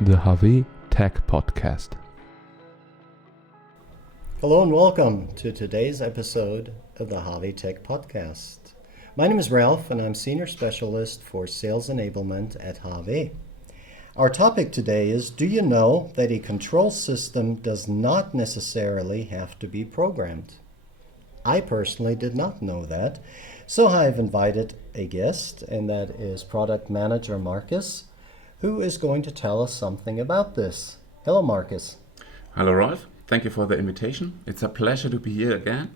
the HAWE Tech Podcast. Hello and welcome to today's episode of the HAWE Tech Podcast. My name is Ralph and I'm Senior Specialist for Sales Enablement at HAWE. Our topic today is, do you know that a control system does not necessarily have to be programmed? I personally did not know that, so I've invited a guest, and that is Product Manager Marcus, who is going to tell us something about this. Hello, Marcus. Hello, Ralph. Thank you for the invitation. It's a pleasure to be here again.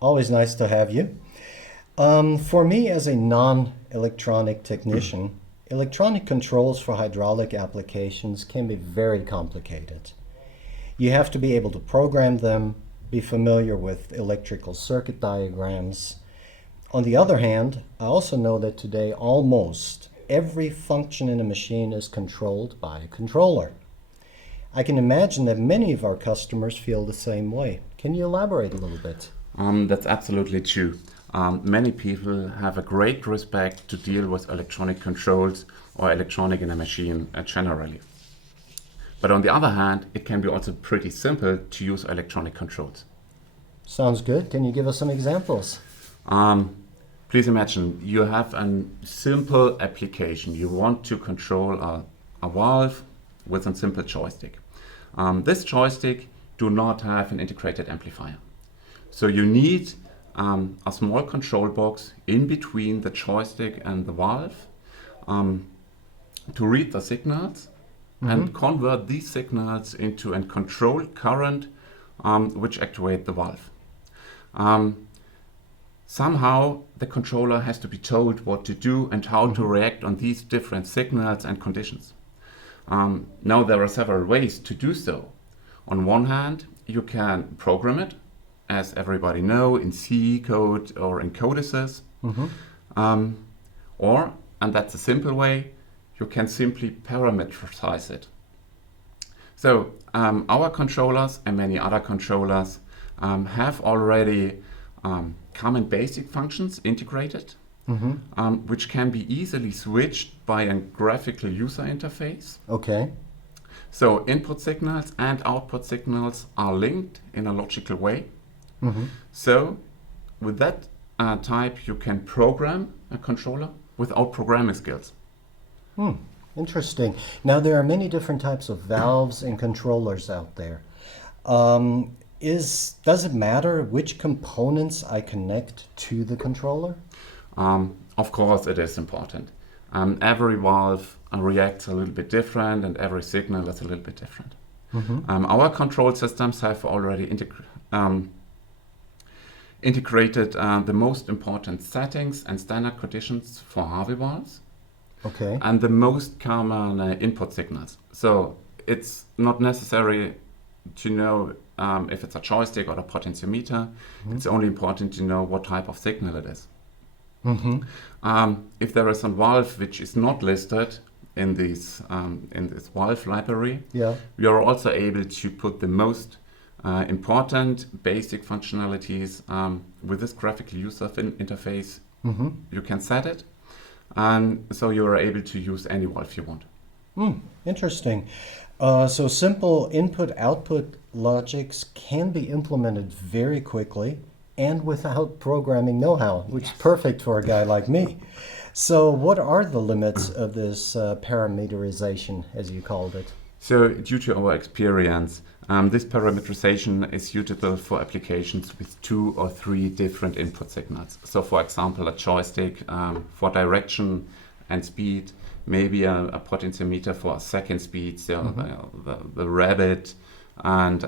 Always nice to have you. For me, as a non-electronic technician, electronic controls for hydraulic applications can be very complicated. You have to be able to program them, be familiar with electrical circuit diagrams. On the other hand, I also know that today almost every function in a machine is controlled by a controller. I can imagine that many of our customers feel the same way. Can you elaborate a little bit? That's absolutely true. Many people have a great respect to deal with electronic controls or electronic in a machine generally. But on the other hand, it can be also pretty simple to use electronic controls. Sounds good. Can you give us some examples? Please imagine you have a simple application. You want to control a valve with a simple joystick. This joystick do not have an integrated amplifier. So you need a small control box in between the joystick and the valve to read the signals and convert these signals into a controlled current which activate the valve. Somehow the controller has to be told what to do and how to react on these different signals and conditions. Now there are several ways to do so. On one hand, you can program it, as everybody know, in C code or in codices. Or, and that's a simple way, you can simply parameterize it. So our controllers and many other controllers have already common basic functions integrated, which can be easily switched by a graphical user interface. Okay. So input signals and output signals are linked in a logical way. So with that type, you can program a controller without programming skills. Interesting. Now there are many different types of valves and controllers out there. Does it matter which components I connect to the controller? Of course it is important. Every valve reacts a little bit different and every signal is a little bit different. Our control systems have already integrated the most important settings and standard conditions for HAWE valves. Okay. And the most common input signals. So it's not necessary to know if it's a joystick or a potentiometer. It's only important to know what type of signal it is. If there is a valve which is not listed in this valve library, we are also able to put the most important basic functionalities with this graphical user interface. You can set it, and so you are able to use any valve you want. Interesting. So simple input-output logics can be implemented very quickly and without programming know-how, which is perfect for a guy like me. So what are the limits of this parameterization, as you called it? So due to our experience, this parameterization is suitable for applications with 2 or 3 different input signals. So for example, a joystick for direction and speed, maybe a potentiometer for a second speed, so the rabbit and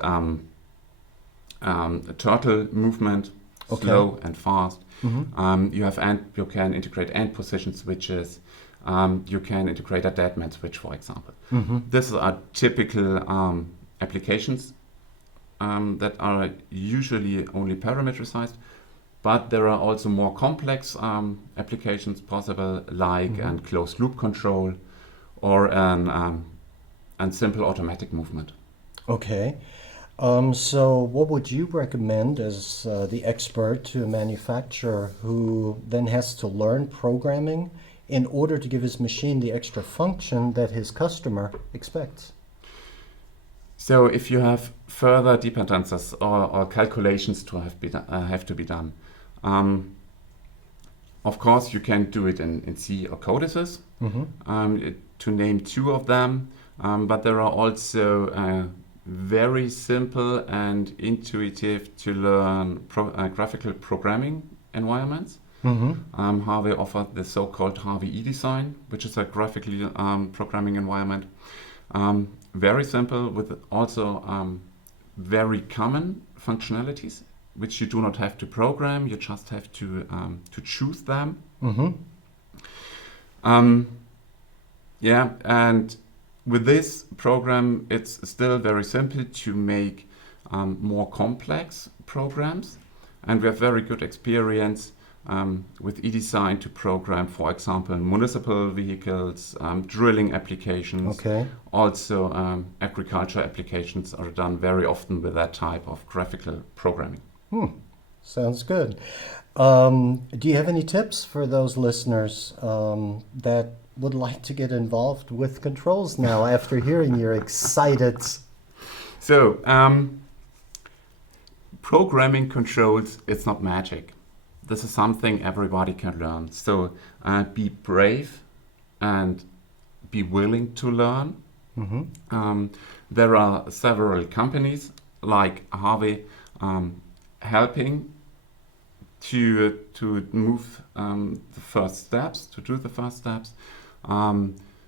turtle movement, slow and fast. You can integrate end position switches. You can integrate a dead man switch, for example. These are typical applications that are usually only parameterized, but there are also more complex applications possible, like a closed loop control or an simple automatic movement. Okay. So what would you recommend as the expert to a manufacturer who then has to learn programming in order to give his machine the extra function that his customer expects? So if you have further dependencies or calculations to have to be done, of course you can do it in C or codices, to name two of them, but there are also very simple and intuitive to learn graphical programming environments. HAWE offered the so-called HAWE eDesign, which is a graphical programming environment. Very simple with also very common functionalities, which you do not have to program. You just have to choose them. And with this program, it's still very simple to make more complex programs, and we have very good experience with eDesign to program, for example, municipal vehicles, drilling applications. Okay. Also, agriculture applications are done very often with that type of graphical programming. Sounds good. Do you have any tips for those listeners that would like to get involved with controls now after hearing your excited... So, programming controls, it's not magic. This is something everybody can learn. So be brave and be willing to learn. There are several companies like HAWE helping to move the first steps, to do the first steps.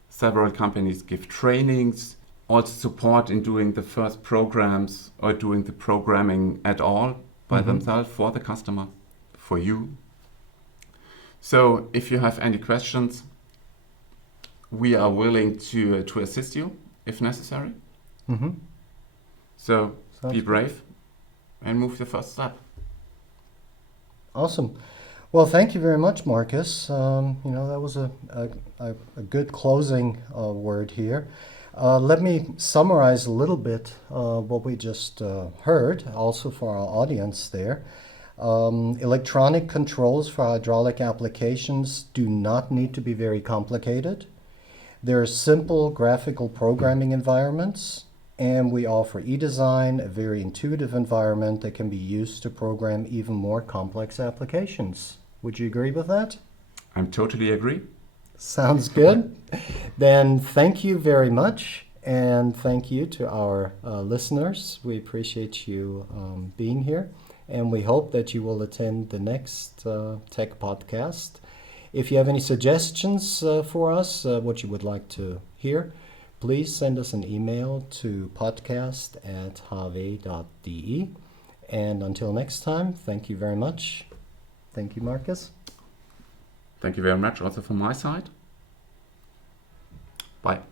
Several companies give trainings, also support in doing the first programs or doing the programming at all by themselves for the customer, for you. So if you have any questions, we are willing to assist you if necessary. So be brave and move the first step. Awesome. Well, thank you very much, Marcus. That was a good closing word here. Let me summarize a little bit what we just heard, also for our audience there. Electronic controls for hydraulic applications do not need to be very complicated. They're simple graphical programming environments, and we offer eDesign, a very intuitive environment that can be used to program even more complex applications. Would you agree with that? I totally agree. Sounds good. Then thank you very much, and thank you to our listeners. We appreciate you being here, and we hope that you will attend the next Tech Podcast. If you have any suggestions for us, what you would like to hear, please send us an email to podcast@hawe.de. And until next time, thank you very much. Thank you, Marcus. Thank you very much also from my side. Bye.